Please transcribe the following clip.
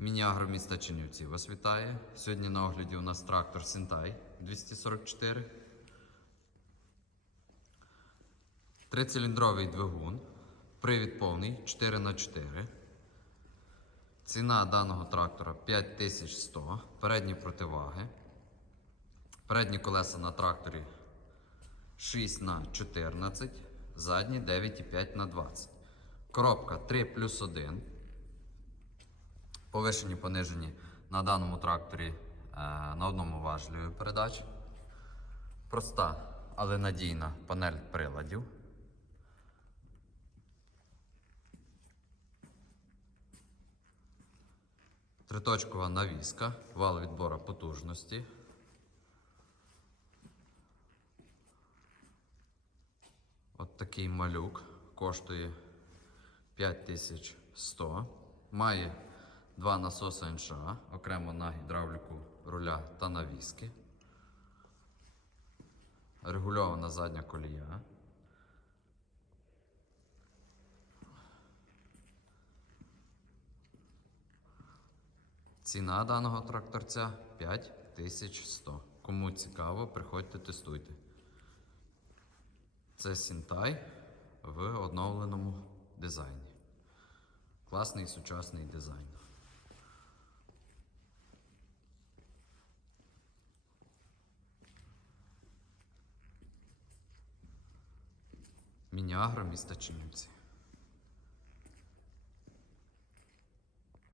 Міні-агро міста Чернівці вас вітає. Сьогодні на огляді у нас трактор Сінтай 244. Трициліндровий двигун. Привід повний 4х4. Ціна даного трактора 5100. Передні противаги. Передні колеса на тракторі 6 на 14, задні 9,5 на 20. Коробка 3 плюс 1. Повишені понижені на даному тракторі е, на одному важелі передач. Проста, але надійна панель приладів. Триточкова навіска, вал відбора потужності. От такий малюк коштує 5100. Має два насоси НШ, окремо на гідравліку руля та навіски. Регульована задня колія. Ціна даного тракторця 5100. Кому цікаво, приходьте тестуйте. Це Сінтай в оновленому дизайні. Класний сучасний дизайн. Мініагро міста Чинівці.